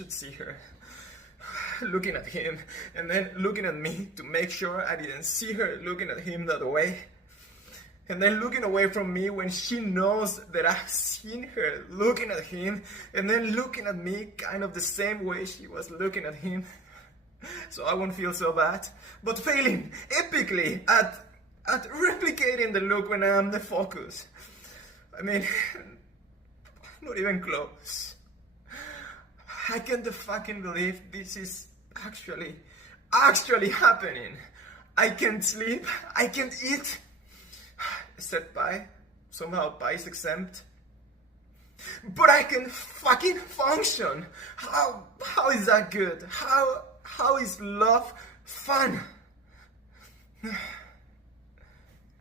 should see her looking at him and then looking at me to make sure I didn't see her looking at him the other way. And then looking away from me when she knows that I've seen her looking at him, and then looking at me kind of the same way she was looking at him. So I won't feel so bad. But failing epically at replicating the look when I'm the focus. I mean, not even close. I can't fucking believe this is actually happening. I can't sleep, I can't eat. Except pie. Somehow pie is exempt. But I can fucking function. How is that good? How is love fun?